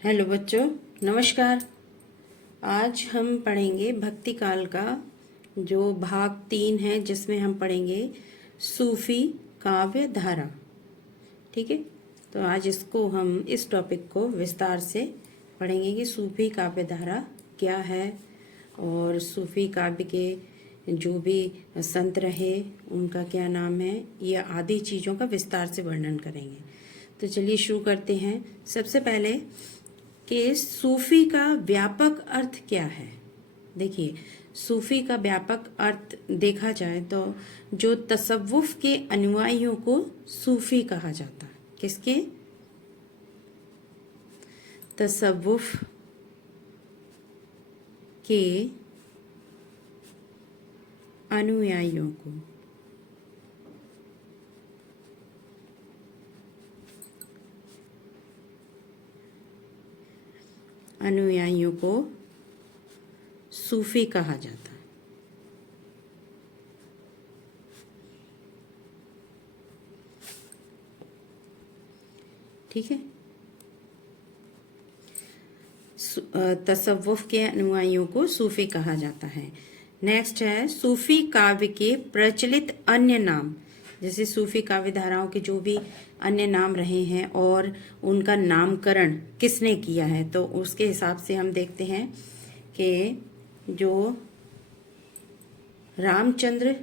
Hello बच्चों, नमस्कार। आज हम पढ़ेंगे भक्ति काल का जो भाग 3 है, जिसमें हम पढ़ेंगे सूफी काव्य धारा। ठीक है, तो आज इस टॉपिक को विस्तार से पढ़ेंगे कि सूफी काव्य धारा क्या है और सूफी काव्य के जो भी संत रहे उनका क्या नाम है, ये आदि चीज़ों का विस्तार से वर्णन करेंगे। तो चलिए शुरू करते हैं। सबसे पहले कि सूफी का व्यापक अर्थ क्या है। देखिए, सूफी का व्यापक अर्थ देखा जाए तो जो तसव्वुफ के अनुयायियों को सूफी कहा जाता है। किसके? तसव्वुफ के अनुयायियों को सूफी कहा जाता है। ठीक है, तसव्वुफ के अनुयायियों को सूफी कहा जाता है। नेक्स्ट है सूफी काव्य के प्रचलित अन्य नाम। जैसे सूफी काव्य धाराओं के जो भी अन्य नाम रहे हैं और उनका नामकरण किसने किया है, तो उसके हिसाब से हम देखते हैं कि जो रामचंद्र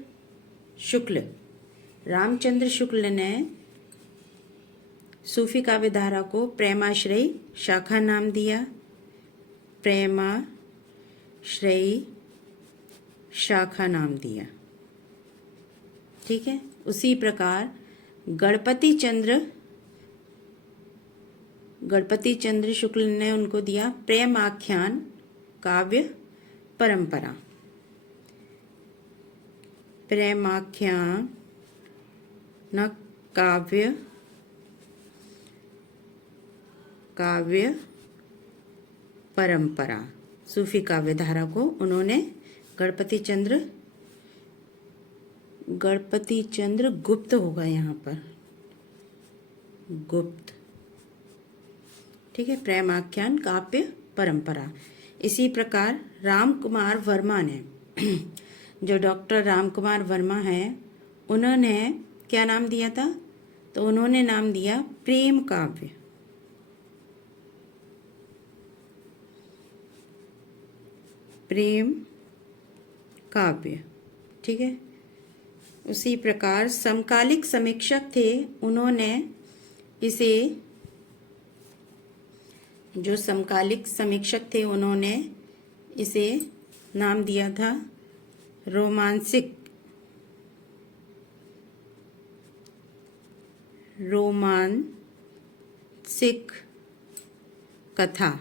शुक्ल ने सूफी काव्य धारा को प्रेमाश्रयी शाखा नाम दिया। प्रेमाश्रयी शाखा नाम दिया। ठीक है, उसी प्रकार गणपति चंद्र शुक्ल ने उनको दिया प्रेमाख्यान काव्य परंपरा। प्रेमाख्यान काव्य परंपरा। सूफी काव्य धारा को उन्होंने गणपति चंद्र गुप्त होगा यहाँ पर, गुप्त। ठीक है, प्रेमाख्यान काव्य परंपरा। इसी प्रकार रामकुमार वर्मा ने जो डॉक्टर रामकुमार वर्मा हैं, उन्होंने क्या नाम दिया था? तो उन्होंने नाम दिया प्रेम काव्य। ठीक है, उसी प्रकार समकालिक समीक्षक थे, उन्होंने इसे नाम दिया था रोमांसिक कथा।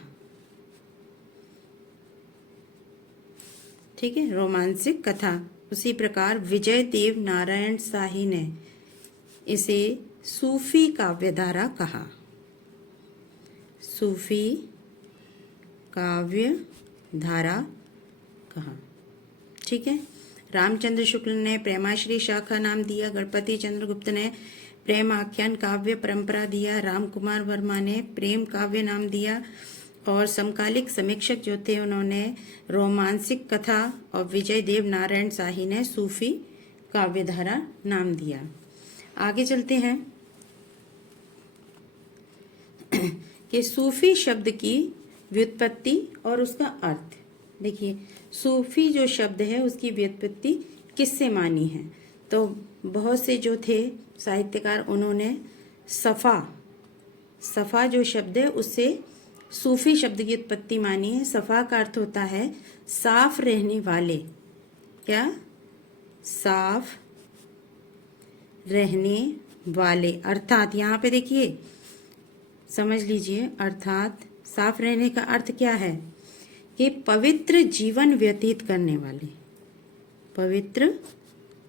ठीक है, रोमांसिक कथा। उसी प्रकार विजय देव नारायण शाही ने इसे सूफी काव्यधारा कहा। सूफी काव्य धारा कहा। ठीक है, रामचंद्र शुक्ल ने प्रेमाश्री शाखा नाम दिया। गणपति चंद्र गुप्त ने प्रेम आख्यान काव्य परंपरा दिया। रामकुमार वर्मा ने प्रेम काव्य नाम दिया। और समकालिक समीक्षक जो थे, उन्होंने रोमांसिक कथा। और विजय देव नारायण शाही ने सूफी काव्यधारा नाम दिया। आगे चलते हैं कि सूफी शब्द की व्युत्पत्ति और उसका अर्थ। देखिए, सूफी जो शब्द है उसकी व्युत्पत्ति किससे मानी है? तो बहुत से जो थे साहित्यकार, उन्होंने सफ़ा जो शब्द है उससे सूफी शब्द की उत्पत्ति मानी है। सफ़ा का अर्थ होता है साफ रहने वाले। क्या? साफ रहने वाले। अर्थात यहाँ पे देखिए, समझ लीजिए, अर्थात साफ रहने का अर्थ क्या है? कि पवित्र जीवन व्यतीत करने वाले। पवित्र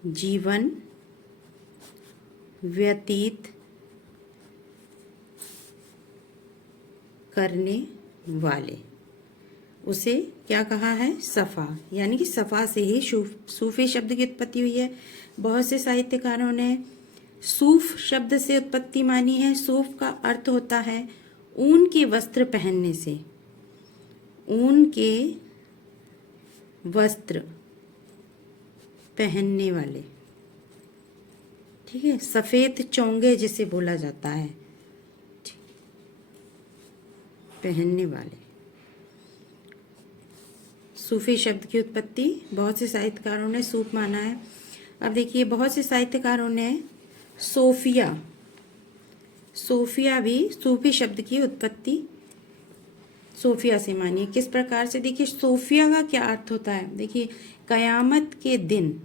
जीवन व्यतीत करने वाले, उसे क्या कहा है? सफ़ा। यानी कि सफ़ा से ही सूफी शब्द की उत्पत्ति हुई है। बहुत से साहित्यकारों ने सूफ शब्द से उत्पत्ति मानी है। सूफ का अर्थ होता है ऊन के वस्त्र पहनने से, ऊन के वस्त्र पहनने वाले, ठीक है, सफेद चोंगे जिसे बोला जाता है, पहनने वाले। सूफी शब्द की उत्पत्ति बहुत से साहित्यकारों ने सूफ माना है। अब देखिए, बहुत से साहित्यकारों ने सोफिया, सोफिया भी सूफी शब्द की उत्पत्ति सोफिया से मानी है। किस प्रकार से? देखिए, सोफिया का क्या अर्थ होता है। देखिए, कयामत के दिन,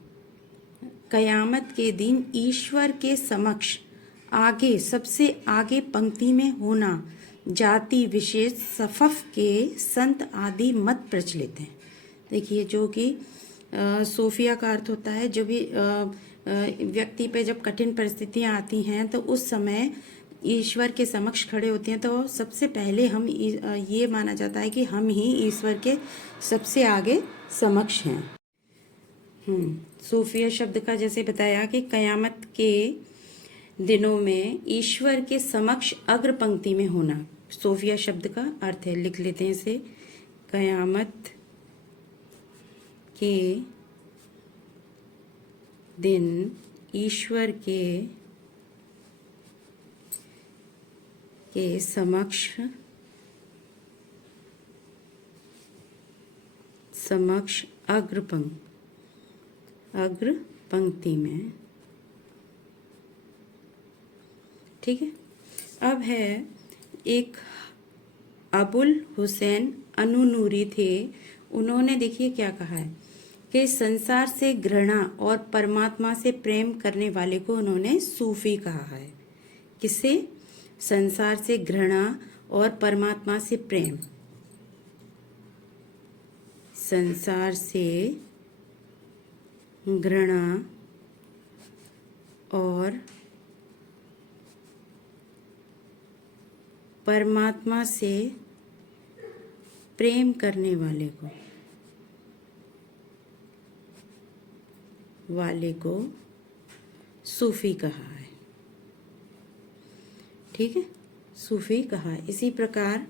कयामत के दिन ईश्वर के समक्ष आगे, सबसे आगे पंक्ति में होना, जाति विशेष सफफ के संत आदि मत प्रचलित हैं। देखिए, जो कि सोफिया का अर्थ होता है, जो भी व्यक्ति पे जब कठिन परिस्थितियां आती हैं तो उस समय ईश्वर के समक्ष खड़े होते हैं, तो सबसे पहले हम ये माना जाता है कि हम ही ईश्वर के सबसे आगे समक्ष हैं। सूफिया शब्द का जैसे बताया कि कयामत के दिनों में ईश्वर के समक्ष अग्र पंक्ति में होना, सूफिया शब्द का अर्थ है। लिख लेते हैं इसे, कयामत के दिन ईश्वर के समक्ष अग्र पंक्ति में, ठीक है। अब है एक अबुल हुसैन अनुनूरी थे, उन्होंने देखिए क्या कहा है कि संसार से घृणा और परमात्मा से प्रेम करने वाले को उन्होंने सूफी कहा है। किसे? संसार से घृणा और परमात्मा से प्रेम, संसार से घृणा और परमात्मा से प्रेम करने वाले को सूफी कहा है, ठीक है, सूफी कहा है। इसी प्रकार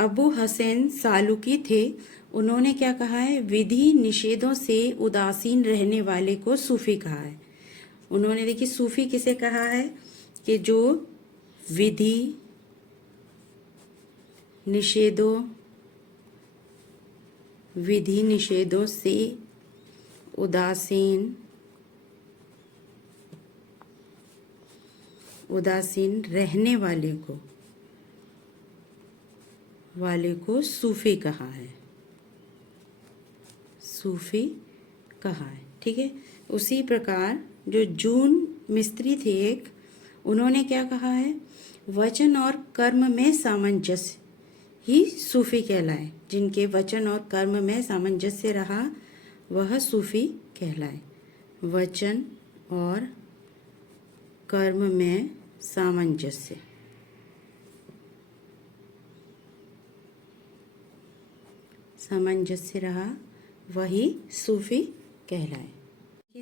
अबू हसन सालुकी थे, उन्होंने क्या कहा है? विधि निषेधों से उदासीन रहने वाले को सूफी कहा है। उन्होंने देखिए सूफी किसे कहा है कि जो विधि निषेधों से उदासीन रहने वाले को सूफी कहा है, सूफी कहा है, ठीक है। उसी प्रकार जो जून मिस्त्री थे एक, उन्होंने क्या कहा है? वचन और कर्म में सामंजस्य ही सूफी कहलाए। जिनके वचन और कर्म में सामंजस्य रहा वह सूफी कहलाए। वचन और कर्म में सामंजस्य रहा वही सूफी कहलाए।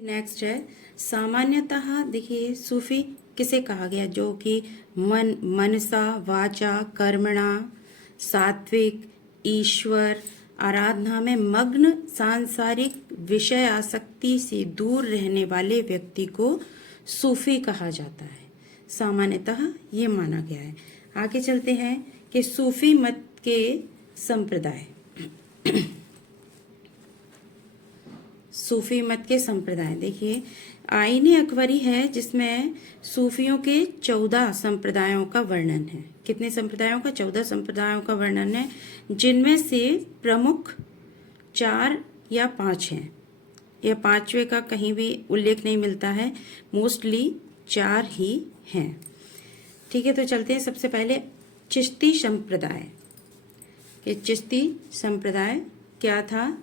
नेक्स्ट है सामान्यतः, देखिए सूफी किसे कहा गया? जो कि मनसा वाचा कर्मणा सात्विक ईश्वर आराधना में मग्न सांसारिक विषय आसक्ति से दूर रहने वाले व्यक्ति को सूफी कहा जाता है। सामान्यतः ये माना गया है। आगे चलते हैं कि सूफी मत के संप्रदाय। सूफी मत के संप्रदाय, देखिए आईने अकबरी है जिसमें सूफियों के 14 संप्रदायों का वर्णन है। कितने संप्रदायों का? 14 संप्रदायों का वर्णन है, जिनमें से प्रमुख 4 या 5 हैं। यह 5वें का कहीं भी उल्लेख नहीं मिलता है, मोस्टली 4 ही हैं, ठीक है। तो चलते हैं सबसे पहले चिश्ती संप्रदाय। कि चिश्ती संप्रदाय क्या था?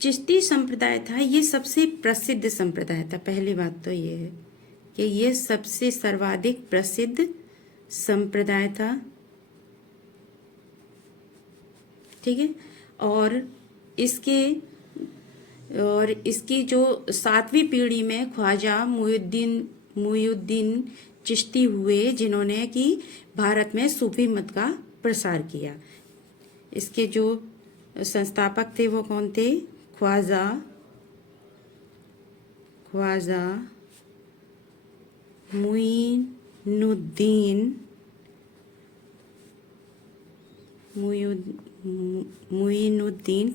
चिश्ती संप्रदाय था, ये सबसे प्रसिद्ध संप्रदाय था। पहली बात तो ये है कि ये सबसे सर्वाधिक प्रसिद्ध संप्रदाय था, ठीक है। और इसकी जो 7वीं पीढ़ी में ख्वाजा मुइनुद्दीन चिश्ती हुए जिन्होंने कि भारत में सूफी मत का प्रसार किया। इसके जो संस्थापक थे वो कौन थे? ख्वाजा मुइनुद्दीन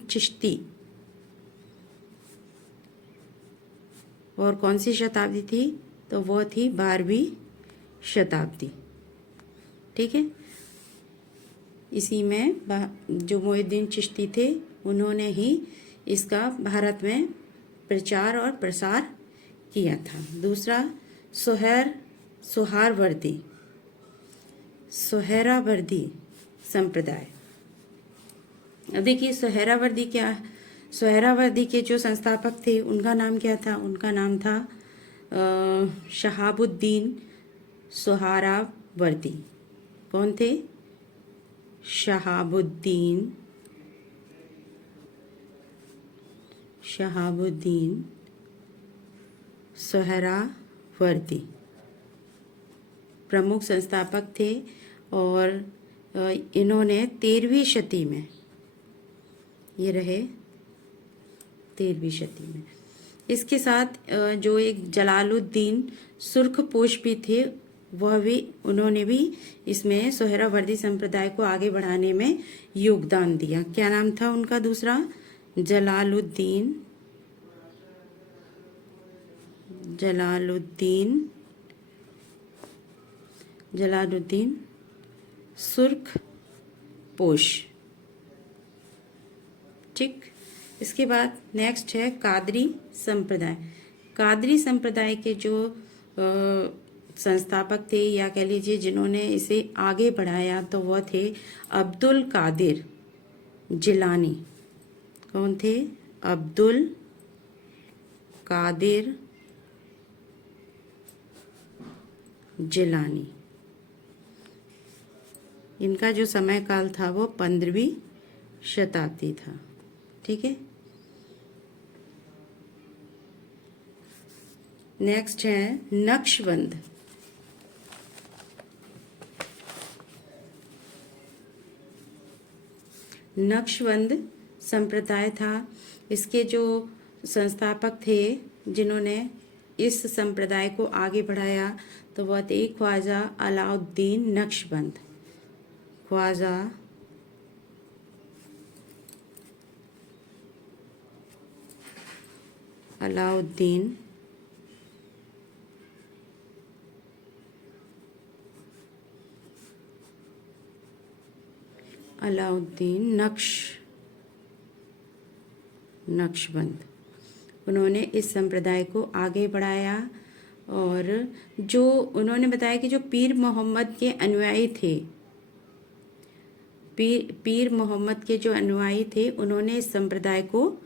चिश्ती। और कौन सी शताब्दी थी? तो वो थी 12वीं शताब्दी। ठीक है, इसी में जो मुइनुद्दीन चिश्ती थे उन्होंने ही इसका भारत में प्रचार और प्रसार किया था। दूसरा सोहरावर्दी संप्रदाय। अब देखिए सोहरावर्दी के जो संस्थापक थे उनका नाम क्या था? उनका नाम था शहाबुद्दीन सोहरावर्दी। कौन थे? शहाबुद्दीन सोहरावर्दी प्रमुख संस्थापक थे और इन्होंने 13वीं शती में, ये रहे 13वीं शती में। इसके साथ जो एक जलालुद्दीन सुर्खपोश भी थे, उन्होंने भी इसमें सोहरावर्दी संप्रदाय को आगे बढ़ाने में योगदान दिया। क्या नाम था उनका दूसरा? जलालुद्दीन सुर्खपोश। ठीक, इसके बाद नेक्स्ट है कादरी संप्रदाय। कादरी संप्रदाय के जो संस्थापक थे या कह लीजिए जिन्होंने इसे आगे बढ़ाया तो वह थे अब्दुल कादिर जिलानी। कौन थे? अब्दुल कादिर जिलानी। इनका जो समय काल था वो 15वीं शताब्दी था। ठीक है, नेक्स्ट है नक्शबंद। नक्शबंद संप्रदाय था। इसके जो संस्थापक थे जिन्होंने इस संप्रदाय को आगे बढ़ाया तो वह थे ख्वाजा अलाउद्दीन नक्शबंद। ख्वाजा अलाउद्दीन नक्शबंद। उन्होंने इस संप्रदाय को आगे बढ़ाया और जो उन्होंने बताया कि जो पीर मोहम्मद के अनुयायी थे, पीर मोहम्मद के जो अनुयायी थे उन्होंने इस संप्रदाय को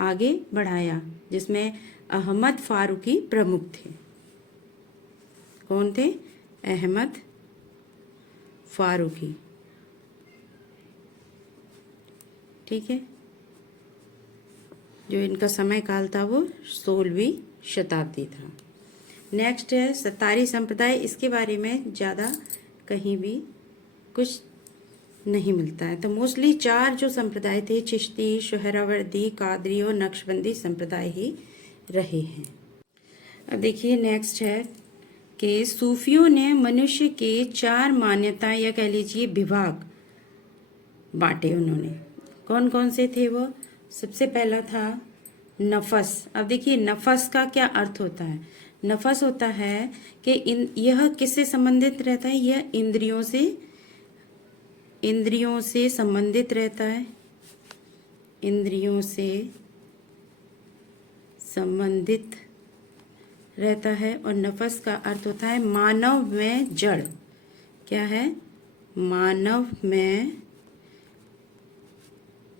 आगे बढ़ाया, जिसमें अहमद फारूकी प्रमुख थे। कौन थे? अहमद फारूकी। ठीक है, जो इनका समय काल था वो 16वीं शताब्दी था। नेक्स्ट है सत्तारी संप्रदाय। इसके बारे में ज़्यादा कहीं भी कुछ नहीं मिलता है। तो मोस्टली 4 जो संप्रदाय थे, चिश्ती, सोहरावर्दी, कादरी और नक्शबंदी संप्रदाय ही रहे हैं। अब देखिए नेक्स्ट है कि सूफियों ने मनुष्य के 4 मान्यता या कह लीजिए विभाग बांटे। उन्होंने कौन कौन से थे वो? सबसे पहला था नफस। अब देखिए नफस का क्या अर्थ होता है? नफस होता है कि यह किससे संबंधित रहता है? यह इंद्रियों से संबंधित रहता है। इंद्रियों से संबंधित रहता है। और नफस का अर्थ होता है मानव में जड़। क्या है? मानव में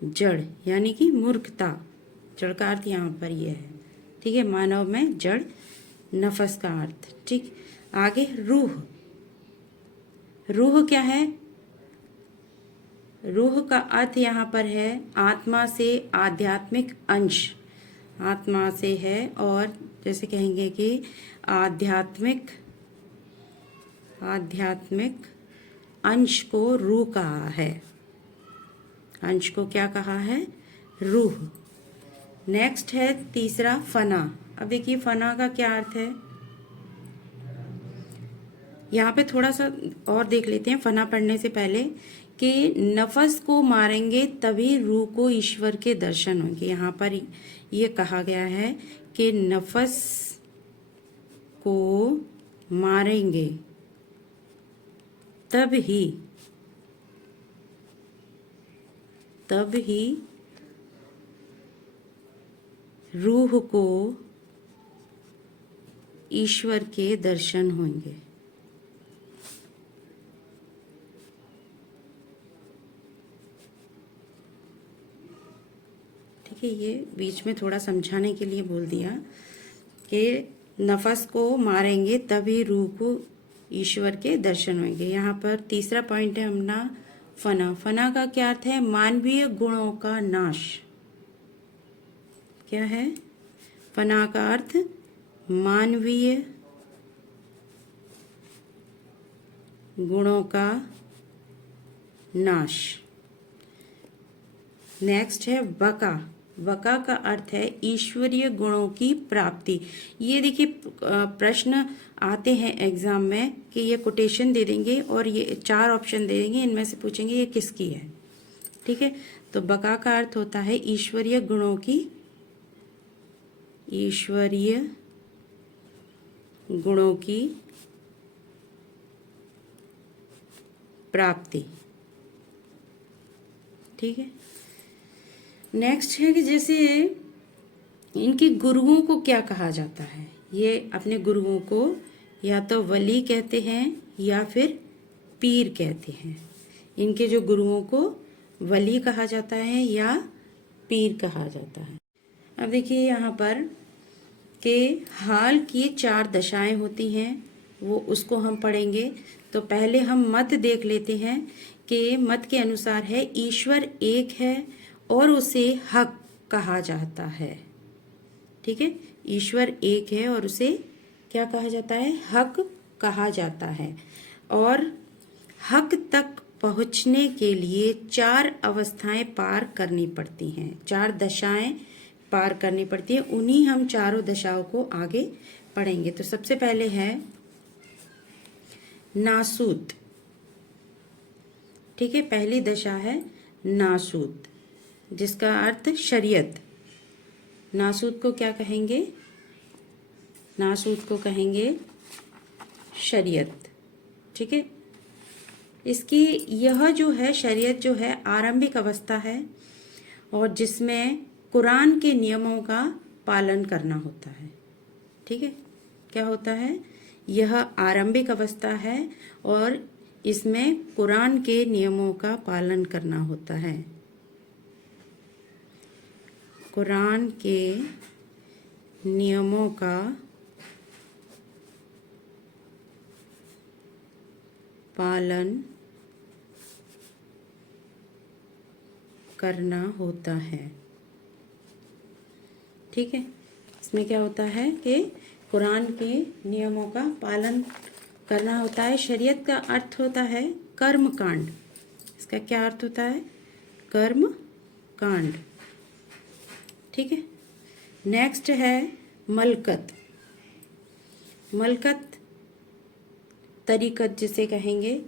जड़, यानी कि मूर्खता। जड़ का अर्थ यहाँ पर यह है। ठीक है, मानव में जड़, नफस का अर्थ। ठीक, आगे रूह। रूह क्या है? रूह का अर्थ यहाँ पर है आत्मा से आध्यात्मिक अंश। आत्मा से है और जैसे कहेंगे कि आध्यात्मिक आध्यात्मिक अंश को रूह कहा है। अंश को क्या कहा है? रूह। नेक्स्ट है तीसरा फना। अब देखिए फना का क्या अर्थ है, यहाँ पे थोड़ा सा और देख लेते हैं फना पढ़ने से पहले कि नफस को मारेंगे तभी रूह को ईश्वर के दर्शन होंगे। यहाँ पर ये कहा गया है कि नफस को मारेंगे तब ही रूह को ईश्वर के दर्शन होंगे। ठीक है, ये बीच में थोड़ा समझाने के लिए बोल दिया कि नफस को मारेंगे तभी रूह को ईश्वर के दर्शन होंगे। यहाँ पर तीसरा पॉइंट है अपना फना। फना का क्या अर्थ है? मानवीय गुणों का नाश। क्या है फना का अर्थ? मानवीय गुणों का नाश। नेक्स्ट है वका। वका का अर्थ है ईश्वरीय गुणों की प्राप्ति। ये देखिए प्रश्न आते हैं एग्जाम में कि ये कोटेशन दे देंगे और ये 4 ऑप्शन दे देंगे, इनमें से पूछेंगे ये किसकी है। ठीक है, तो बका का अर्थ होता है ईश्वरीय गुणों की प्राप्ति। ठीक है, नेक्स्ट है कि जैसे इनके गुरुओं को क्या कहा जाता है। ये अपने गुरुओं को या तो वली कहते हैं या फिर पीर कहते हैं। इनके जो गुरुओं को वली कहा जाता है या पीर कहा जाता है। अब देखिए यहाँ पर कि हाल की 4 दशाएं होती हैं, वो उसको हम पढ़ेंगे। तो पहले हम मत देख लेते हैं कि मत के अनुसार है ईश्वर एक है और उसे हक कहा जाता है। ठीक है, ईश्वर एक है और उसे क्या कहा जाता है? हक कहा जाता है। और हक तक पहुंचने के लिए 4 अवस्थाएं पार करनी पड़ती हैं, 4 दशाएं पार करनी पड़ती है। उन्हीं हम चारों दशाओं को आगे पढ़ेंगे। तो सबसे पहले है नासूत। ठीक है, पहली दशा है नासूत, जिसका अर्थ शरीयत। नासूत को क्या कहेंगे? नासूत को कहेंगे शरीयत। ठीक है, इसकी यह जो है शरीयत जो है आरंभिक अवस्था है और जिसमें कुरान के नियमों का पालन करना होता है। ठीक है, क्या होता है? यह आरंभिक अवस्था है और इसमें कुरान के नियमों का पालन करना होता है। कुरान के नियमों का पालन करना होता है। ठीक है, इसमें क्या होता है कि कुरान के नियमों का पालन करना होता है। शरीयत का अर्थ होता है कर्म कांड। इसका क्या अर्थ होता है? कर्म कांड। ठीक है, नेक्स्ट है मलकत। मलकत तरीकत जिसे कहेंगे।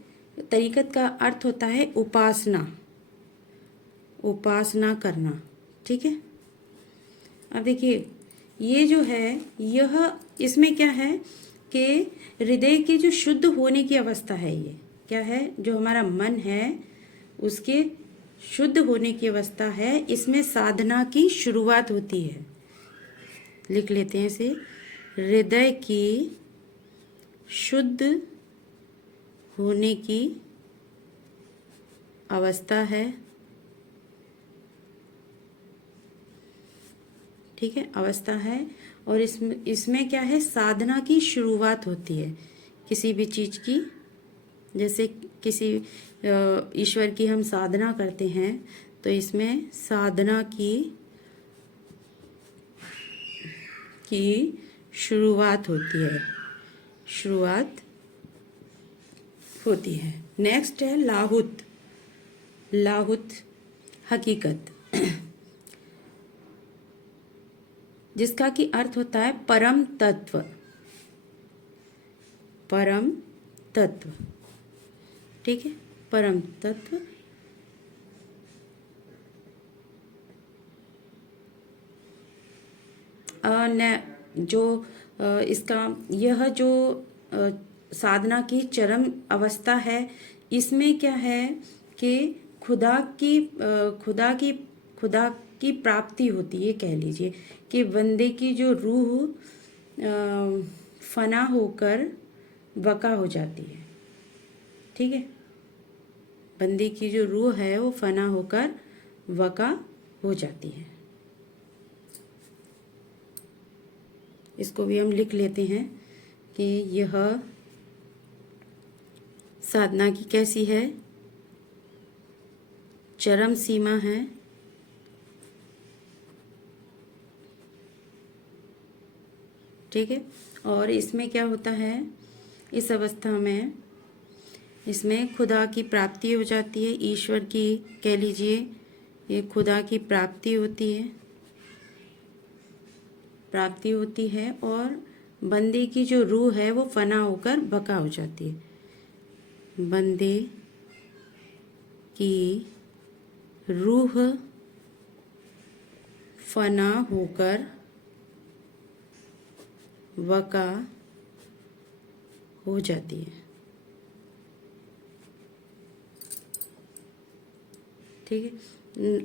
तरीकत का अर्थ होता है उपासना, उपासना करना। ठीक है, अब देखिए ये जो है यह इसमें क्या है कि हृदय के जो शुद्ध होने की अवस्था है, ये क्या है? जो हमारा मन है उसके शुद्ध होने की अवस्था है। इसमें साधना की शुरुआत होती है। लिख लेते हैं इसे, हृदय की शुद्ध होने की अवस्था है। ठीक है, अवस्था है और इसमें क्या है? साधना की शुरुआत होती है किसी भी चीज की। जैसे किसी ईश्वर की हम साधना करते हैं तो इसमें साधना की शुरुआत होती है। शुरुआत होती है। नेक्स्ट है लाहुत। लाहुत हकीकत, जिसका कि अर्थ होता है परम तत्व। परम तत्व, ठीक है, परम तत्व। जो इसका यह जो साधना की चरम अवस्था है, इसमें क्या है कि खुदा की प्राप्ति होती है। कह लीजिए कि बंदे की जो रूह फना होकर वका हो जाती है, ठीक है। बंदे की जो रूह है वो फना होकर वका हो जाती है। इसको भी हम लिख लेते हैं कि यह साधना की कैसी है, चरम सीमा है। ठीक है, और इसमें क्या होता है, इस अवस्था में इसमें खुदा की प्राप्ति हो जाती है, ईश्वर की कह लीजिए, ये खुदा की प्राप्ति होती है, और बंदे की जो रूह है वो फना होकर बका हो जाती है। बंदे की रूह फना होकर वका हो जाती है, ठीक है।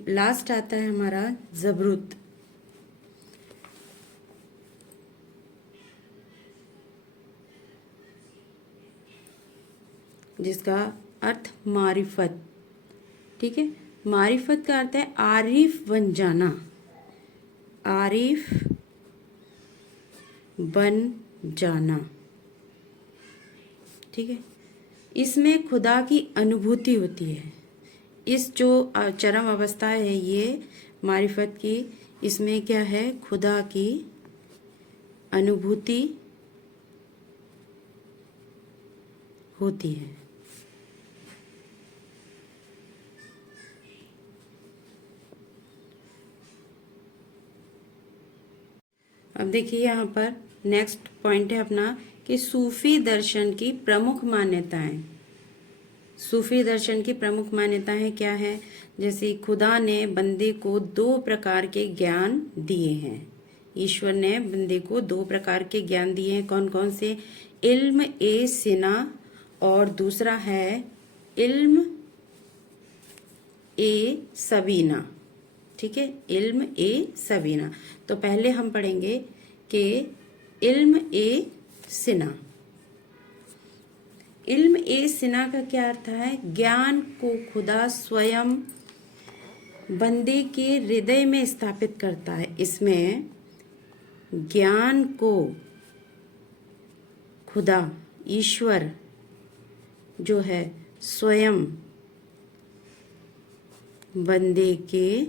लास्ट आता है हमारा जबरूत। जिसका अर्थ मारिफत, ठीक है। मारिफत का अर्थ है आरिफ बन जाना, आरिफ बन जाना, ठीक है। इसमें खुदा की अनुभूति होती है। इस जो चरम अवस्था है ये मारिफत की, इसमें क्या है, खुदा की अनुभूति होती है। अब देखिए यहाँ पर नेक्स्ट पॉइंट है अपना कि सूफी दर्शन की प्रमुख मान्यताएं। सूफी दर्शन की प्रमुख मान्यताएं क्या है, जैसे खुदा ने बंदे को 2 प्रकार के ज्ञान दिए हैं। ईश्वर ने बंदे को 2 प्रकार के ज्ञान दिए हैं। कौन कौन से, इल्म ए सिना और दूसरा है इल्म ए सबीना, ठीक है, इल्म ए सबीना। तो पहले हम पढ़ेंगे कि इल्म ए सिना। इल्म ए सिना का क्या अर्थ है, ज्ञान को खुदा स्वयं बंदे के हृदय में स्थापित करता है। इसमें ज्ञान को खुदा ईश्वर जो है स्वयं बंदे के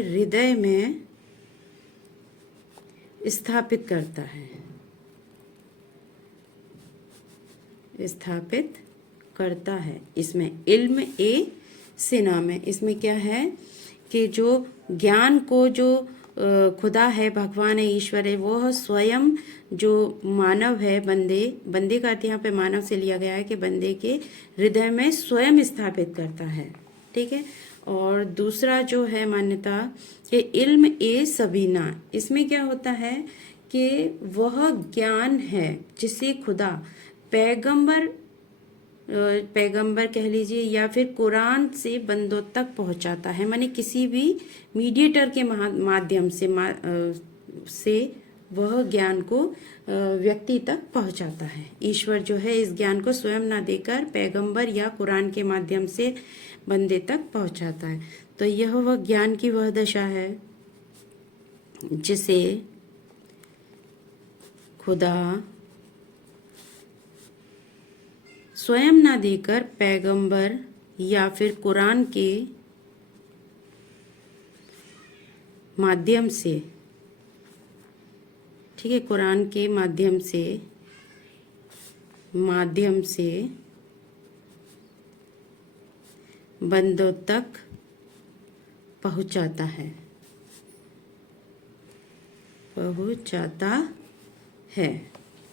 हृदय में स्थापित करता है, इसमें इल्म ए सिना में इसमें क्या है कि जो ज्ञान को जो खुदा है, भगवान है, ईश्वर है, वो स्वयं जो मानव है, बंदे का अर्थ यहाँ पे मानव से लिया गया है कि बंदे के हृदय में स्वयं स्थापित करता है, ठीक है। और दूसरा जो है मान्यता कि इल्म ए सबीना, इसमें क्या होता है कि वह ज्ञान है जिसे खुदा पैगंबर कह लीजिए या फिर कुरान से बंदों तक पहुंचाता है, माने किसी भी मीडिएटर के माध्यम से वह ज्ञान को व्यक्ति तक पहुंचाता है। ईश्वर जो है इस ज्ञान को स्वयं ना देकर पैगंबर या कुरान के माध्यम से बंदे तक पहुंचाता है। तो यह वह ज्ञान की वह दशा है जिसे खुदा स्वयं ना देकर पैगंबर या फिर कुरान के माध्यम से, ठीक है, कुरान के माध्यम से बंदों तक पहुंचाता है।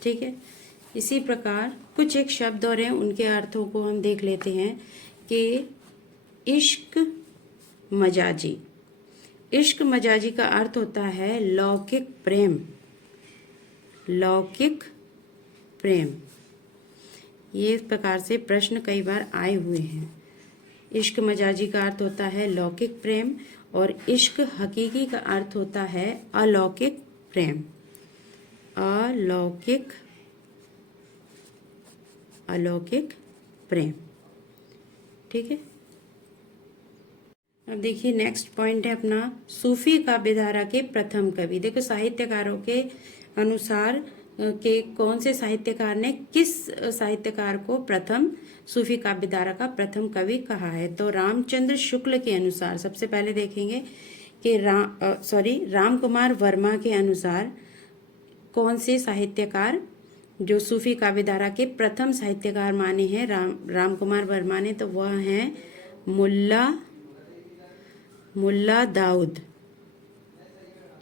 ठीक है, इसी प्रकार कुछ एक शब्द और हैं, उनके अर्थों को हम देख लेते हैं कि इश्क मजाजी। इश्क मजाजी का अर्थ होता है लौकिक प्रेम। लौकिक प्रेम, ये इस प्रकार से प्रश्न कई बार आए हुए हैं। इश्क मजाजी का अर्थ होता है लौकिक प्रेम और इश्क हकीकी का अर्थ होता है अलौकिक प्रेम। अलौकिक प्रेम। ठीक है, अब देखिए नेक्स्ट पॉइंट है अपना सूफी काव्यधारा के प्रथम कवि। देखो साहित्यकारों के अनुसार के कौन से साहित्यकार ने किस साहित्यकार को प्रथम सूफी काव्यधारा का प्रथम कवि कहा है। तो रामचंद्र शुक्ल के अनुसार सबसे पहले देखेंगे कि राम कुमार वर्मा के अनुसार कौन से साहित्यकार जो सूफी काव्यधारा के प्रथम साहित्यकार माने हैं राम कुमार वर्मा ने, तो वह हैं मुल्ला दाऊद।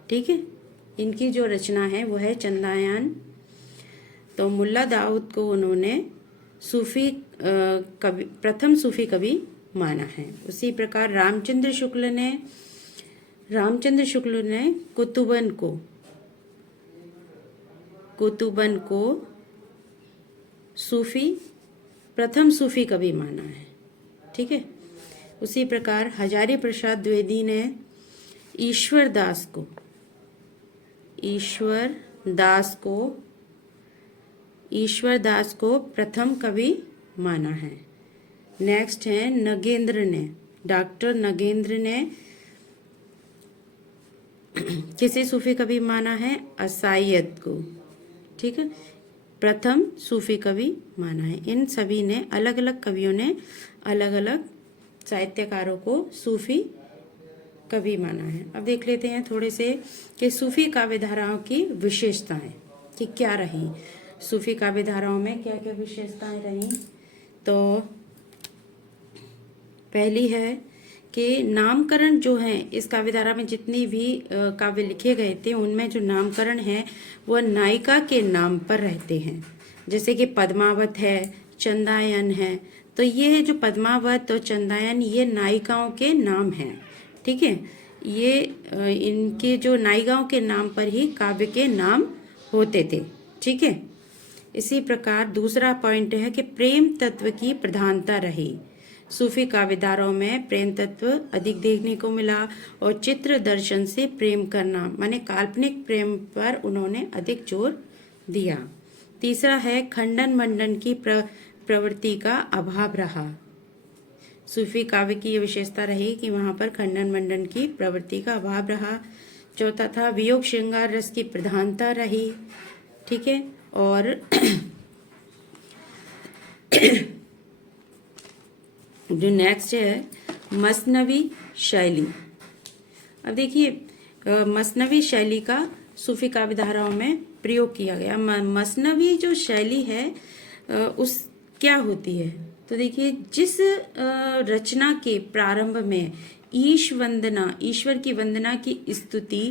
ठीक है, इनकी जो रचना है वो है चंदायान। तो मुल्ला दाऊद को उन्होंने सूफी कवि, प्रथम सूफी कवि माना है। उसी प्रकार रामचंद्र शुक्ल ने कुतुबन को प्रथम सूफी कवि माना है। ठीक है, उसी प्रकार हजारी प्रसाद द्विवेदी ने ईश्वर दास को प्रथम कवि माना है। नेक्स्ट है डॉक्टर नगेंद्र ने किसे सूफी कवि माना है, असायद को। ठीक है, प्रथम सूफी कवि माना है। इन सभी ने अलग अलग कवियों ने अलग अलग साहित्यकारों को सूफी कवि माना है। अब देख लेते हैं थोड़े से कि सूफी काव्यधाराओं की विशेषताएं कि क्या रही, सूफी काव्यधाराओं में क्या क्या विशेषताएं रही। तो पहली है कि नामकरण जो है, इस काव्यधारा में जितनी भी काव्य लिखे गए थे उनमें जो नामकरण है वह नायिका के नाम पर रहते हैं। जैसे कि पद्मावत है, चंदायन है, तो ये जो पद्मावत और चंदायन ये नायिकाओं के नाम हैं। ठीक है, ये इनके जो नायिकाओं के नाम पर ही काव्य के नाम होते थे। ठीक है, इसी प्रकार दूसरा पॉइंट है कि प्रेम तत्व की प्रधानता रही। सूफी काव्यधाराओं में प्रेम तत्व अधिक देखने को मिला और चित्र दर्शन से प्रेम करना माने काल्पनिक प्रेम पर उन्होंने अधिक जोर दिया। तीसरा है खंडन मंडन की प्रवृत्ति का अभाव रहा। सूफी काव्य की यह विशेषता रही कि वहां पर खंडन मंडन की प्रवृत्ति का अभाव रहा। चौथा था वियोग श्रृंगार रस की प्रधानता रही। ठीक है, और जो नेक्स्ट है मसनवी शैली। अब देखिए मसनवी शैली का सूफी काव्यधाराओं में प्रयोग किया गया। मसनवी जो शैली है उस क्या होती है, तो देखिए जिस रचना के प्रारंभ में ईश्वर की वंदना की स्तुति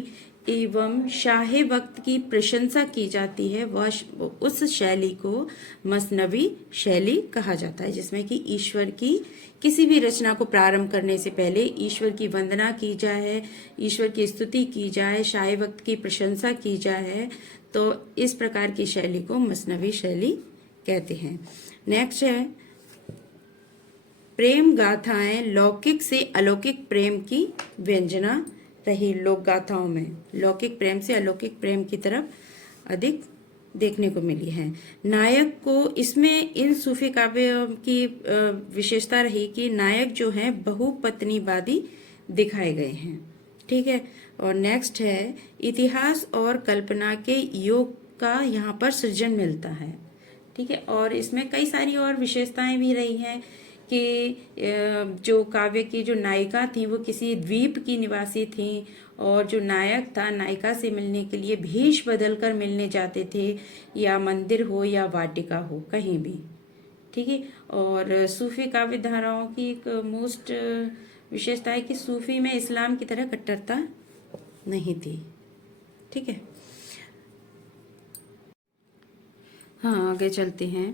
एवं शाहे वक्त की प्रशंसा की जाती है वह उस शैली को मसनवी शैली कहा जाता है, जिसमें कि ईश्वर की किसी भी रचना को प्रारंभ करने से पहले ईश्वर की वंदना की जाए, ईश्वर की स्तुति की जाए, शाहे वक्त की प्रशंसा की जाए, तो इस प्रकार की शैली को मसनवी शैली कहते हैं। नेक्स्ट है प्रेम गाथाएं लौकिक से अलौकिक प्रेम की व्यंजना रही। लोक गाथाओं में लौकिक प्रेम से अलौकिक प्रेम की तरफ अधिक देखने को मिली है। नायक को इसमें इन सूफी काव्यों की विशेषता रही कि नायक जो है बहुपत्नीवादी दिखाए गए हैं। ठीक है, और नेक्स्ट है इतिहास और कल्पना के योग का यहाँ पर सृजन मिलता है। ठीक है, और इसमें कई सारी और विशेषताएं भी रही हैं कि जो काव्य की जो नायिका थी वो किसी द्वीप की निवासी थी और जो नायक था नायिका से मिलने के लिए भेष बदल कर मिलने जाते थे, या मंदिर हो या वाटिका हो, कहीं भी। ठीक है। और सूफी काव्य धाराओं की एक मोस्ट विशेषता है कि सूफी में इस्लाम की तरह कट्टरता नहीं थी। ठीक है। हाँ, आगे चलते हैं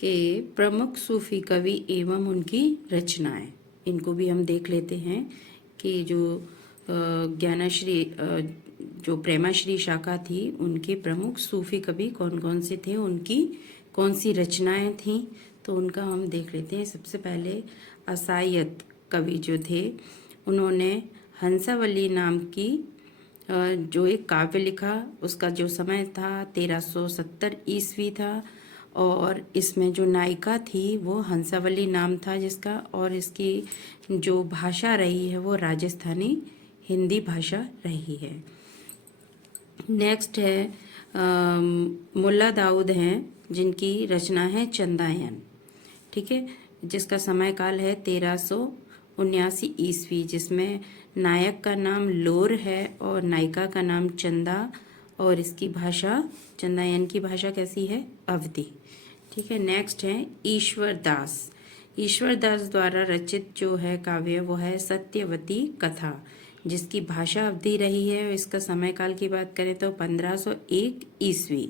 कि प्रमुख सूफी कवि एवं उनकी रचनाएं, इनको भी हम देख लेते हैं कि जो ज्ञानाश्री जो प्रेमाश्री शाखा थी उनके प्रमुख सूफी कवि कौन कौन से थे, उनकी कौन सी रचनाएं थीं, तो उनका हम देख लेते हैं। सबसे पहले असायत कवि जो थे उन्होंने हंसावली नाम की जो एक काव्य लिखा, उसका जो समय था 1370 ईस्वी था, और इसमें जो नायिका थी वो हंसावली नाम था जिसका, और इसकी जो भाषा रही है वो राजस्थानी हिंदी भाषा रही है। नेक्स्ट है मुल्ला दाऊद हैं जिनकी रचना है चंदायन। ठीक है, जिसका समय काल है 1379 ईस्वी, जिसमें नायक का नाम लोर है और नायिका का नाम चंदा, और इसकी भाषा चंदायन की भाषा कैसी है, अवधी। ठीक है। नेक्स्ट है ईश्वर दास। ईश्वर दास द्वारा रचित जो है काव्य वो है सत्यवती कथा, जिसकी भाषा अवधी रही है। इसका समय काल की बात करें तो 1501 ईस्वी।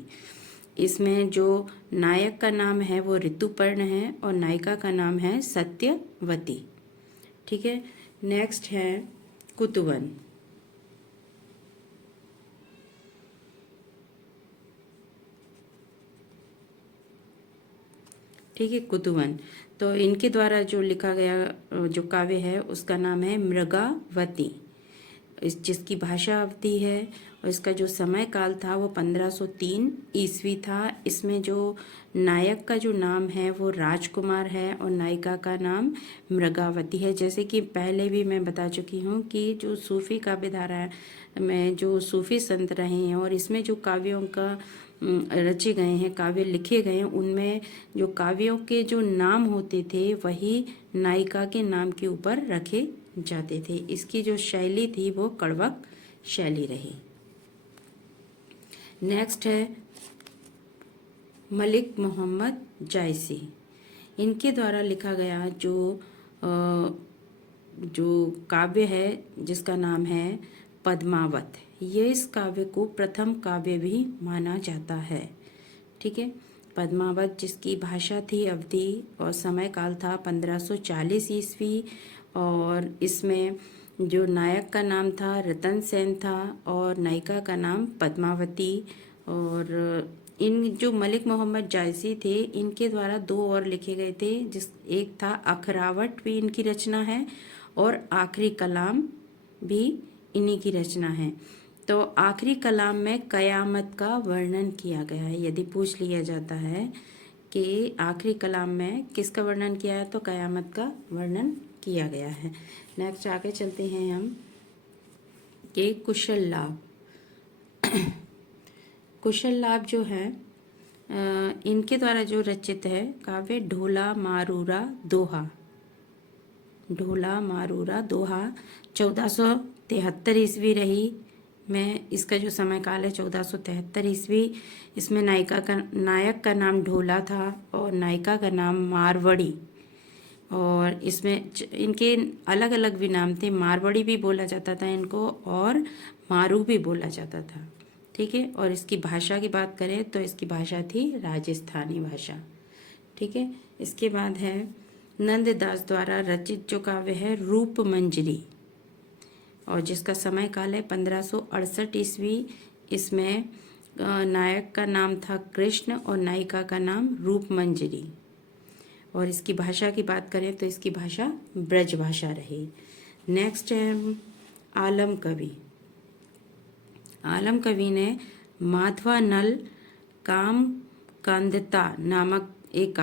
इसमें जो नायक का नाम है वो ऋतुपर्ण है और नायिका का नाम है सत्यवती। ठीक है। नेक्स्ट है कुतुवन। ठीक है, कुतुवन। तो इनके द्वारा जो लिखा गया जो काव्य है उसका नाम है मृगावती, जिसकी भाषा अवधी है, और इसका जो समय काल था वो 1503 ईस्वी था। इसमें जो नायक का जो नाम है वो राजकुमार है और नायिका का नाम मृगावती है। जैसे कि पहले भी मैं बता चुकी हूँ कि जो सूफी काव्य धारा में जो सूफी संत रहे हैं और इसमें जो काव्यों का रचे गए हैं, काव्य लिखे गए हैं, उनमें जो काव्यों के जो नाम होते थे वही नायिका के नाम के ऊपर रखे जाते थे। इसकी जो शैली थी वो कड़वक शैली रही। नेक्स्ट है मलिक मोहम्मद जायसी। इनके द्वारा लिखा गया जो काव्य है जिसका नाम है पद्मावत, ये इस काव्य को प्रथम काव्य भी माना जाता है। ठीक है। पद्मावत जिसकी भाषा थी अवधी और समय काल था 1540 ईस्वी, और इसमें जो नायक का नाम था रतन सेन था और नायिका का नाम पद्मावती। और इन जो मलिक मोहम्मद जायसी थे इनके द्वारा दो और लिखे गए थे, एक था अखरावट भी इनकी रचना है और आखिरी कलाम भी इन्हीं की रचना है। तो आखिरी कलाम में कयामत का वर्णन किया गया है। यदि पूछ लिया जाता है कि आखिरी कलाम में किसका वर्णन किया है तो कयामत का वर्णन किया गया है। नेक्स्ट आगे चलते हैं हम कि कुशल लाभ। कुशल लाभ जो है इनके द्वारा जो रचित है काव्य ढोला मारूरा दोहा। ढोला मारूरा दोहा 1473 ईस्वी रही में, इसका जो समय काल है 1473 ईस्वी। इसमें नायक का नाम ढोला था और नायिका का नाम मारवड़ी, और इसमें इनके अलग अलग भी नाम थे। मारवड़ी भी बोला जाता था इनको और मारू भी बोला जाता था। ठीक है। और इसकी भाषा की बात करें तो इसकी भाषा थी राजस्थानी भाषा। ठीक है। इसके बाद है नंददास द्वारा रचित जो काव्य है रूप मंजरी, और जिसका समय काल है 1568 ईस्वी। इसमें नायक का नाम था कृष्ण और नायिका का नाम रूप मंजरी, और इसकी भाषा की बात करें तो इसकी भाषा ब्रज भाषा रही। नेक्स्ट है आलम कवि। आलम कवि ने माधवानल काम कांदता नामक एक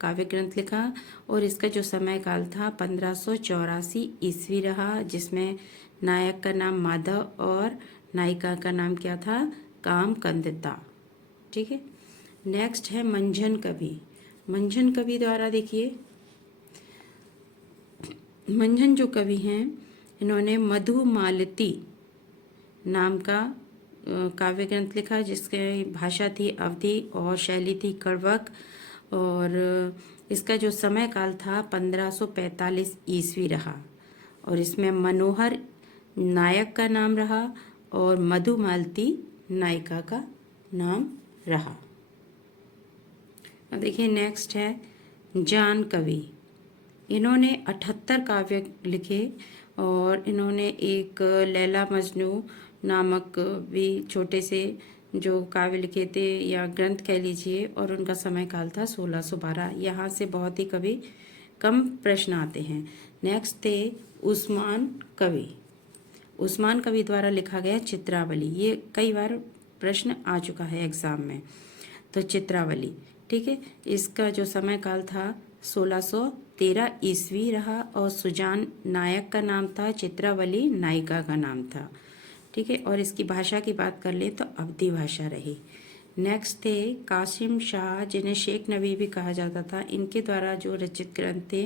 काव्य ग्रंथ लिखा, और इसका जो समय काल था 1584 ईस्वी रहा, जिसमें नायक का नाम माधव और नायिका का नाम क्या था, काम कंदता। ठीक है। नेक्स्ट है मंझन कवि। मंझन कवि द्वारा देखिए मंझन जो कवि हैं, इन्होंने मधुमालती नाम का काव्य ग्रंथ लिखा, जिसकी भाषा थी अवधी और शैली थी कड़वक, और इसका जो समय काल था 1545 ईस्वी रहा, और इसमें मनोहर नायक का नाम रहा और मधुमालती नायिका का नाम रहा। अब देखिए नेक्स्ट है जान कवि। इन्होंने 78 काव्य लिखे और इन्होंने एक लैला मजनू नामक भी छोटे से जो काव्य लिखे थे या ग्रंथ कह लीजिए, और उनका समय काल था 1612। यहाँ से बहुत ही कभी कम प्रश्न आते हैं। नेक्स्ट थे उस्मान कवि। उस्मान कवि द्वारा लिखा गया चित्रावली, ये कई बार प्रश्न आ चुका है एग्जाम में। तो चित्रावली, ठीक है, इसका जो समय काल था 1613 ईस्वी रहा और सुजान नायक का नाम था, चित्रावली नायिका का नाम था, ठीक है। और इसकी भाषा की बात कर ले तो अवधी भाषा रही। नेक्स्ट थे कासिम शाह, जिन्हें शेख नबी भी कहा जाता था। इनके द्वारा जो रचित ग्रंथ थे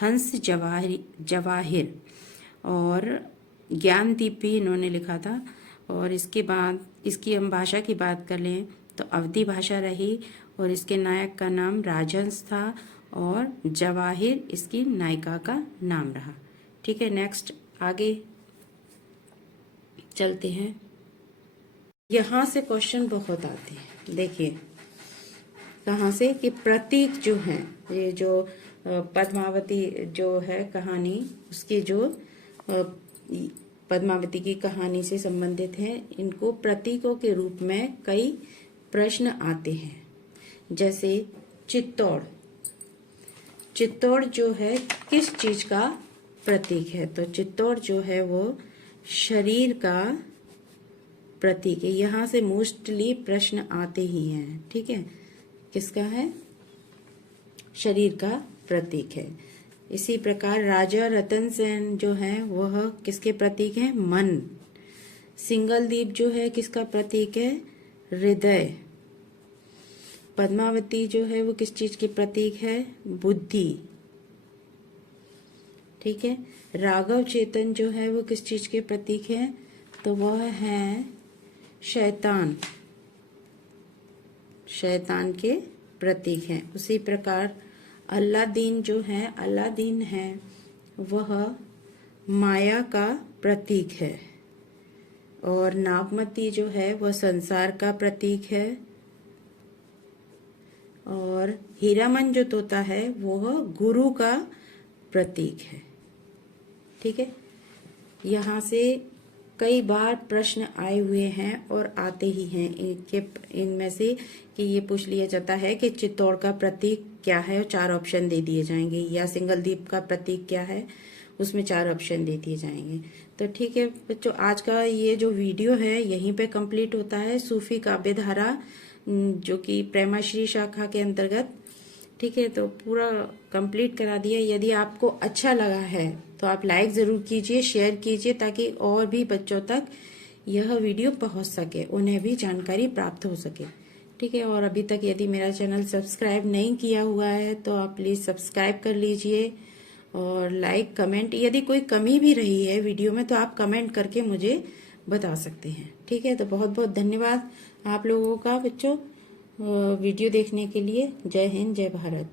हंस जवाहिर और ज्ञानदीप भी इन्होंने लिखा था। और इसके बाद इसकी हम भाषा की बात कर लें तो अवधी भाषा रही, और इसके नायक का नाम राजहंस था और जवाहिर इसकी नायिका का नाम रहा, ठीक है। नेक्स्ट आगे चलते हैं। यहाँ से क्वेश्चन बहुत आते हैं। देखिए कहाँ से कि प्रतीक जो है, ये जो पद्मावती जो है कहानी, उसकी जो पद्मावती की कहानी से संबंधित है, इनको प्रतीकों के रूप में कई प्रश्न आते हैं। जैसे चित्तौड़, चित्तौड़ जो है किस चीज का प्रतीक है? तो चित्तौड़ जो है वो शरीर का प्रतीक है। यहाँ से मोस्टली प्रश्न आते ही हैं, ठीक है। किसका है? शरीर का प्रतीक है। इसी प्रकार राजा रतन सेन जो है वह किसके प्रतीक है? मन। सिंगलदीप जो है किसका प्रतीक है? हृदय। पद्मावती जो है वो किस चीज की प्रतीक है? बुद्धि, ठीक है। राघव चेतन जो है वो किस चीज के प्रतीक है? तो वह है शैतान, शैतान के प्रतीक हैं। उसी प्रकार अल्लादीन जो है, अल्लादीन है वह माया का प्रतीक है। और नागमती जो है वह संसार का प्रतीक है। और हीरामन जो तोता है वह गुरु का प्रतीक है, ठीक है। यहाँ से कई बार प्रश्न आए हुए हैं और आते ही हैं इनमें से कि ये पूछ लिया जाता है कि चित्तौड़ का प्रतीक क्या है, और 4 ऑप्शन दे दिए जाएंगे, या सिंगलदीप का प्रतीक क्या है, उसमें 4 ऑप्शन दे दिए जाएंगे। तो ठीक है बच्चों, आज का ये जो वीडियो है यहीं पे कंप्लीट होता है। सूफी काव्य धारा जो कि प्रेमाश्री शाखा के अंतर्गत, ठीक है, तो पूरा कंप्लीट करा दिया। यदि आपको अच्छा लगा है तो आप लाइक जरूर कीजिए, शेयर कीजिए, ताकि और भी बच्चों तक यह वीडियो पहुंच सके, उन्हें भी जानकारी प्राप्त हो सके, ठीक है। और अभी तक यदि मेरा चैनल सब्सक्राइब नहीं किया हुआ है तो आप प्लीज सब्सक्राइब कर लीजिए, और लाइक कमेंट, यदि कोई कमी भी रही है वीडियो में तो आप कमेंट करके मुझे बता सकते हैं, ठीक है। तो बहुत बहुत धन्यवाद आप लोगों का बच्चों वीडियो देखने के लिए। जय हिंद, जय भारत।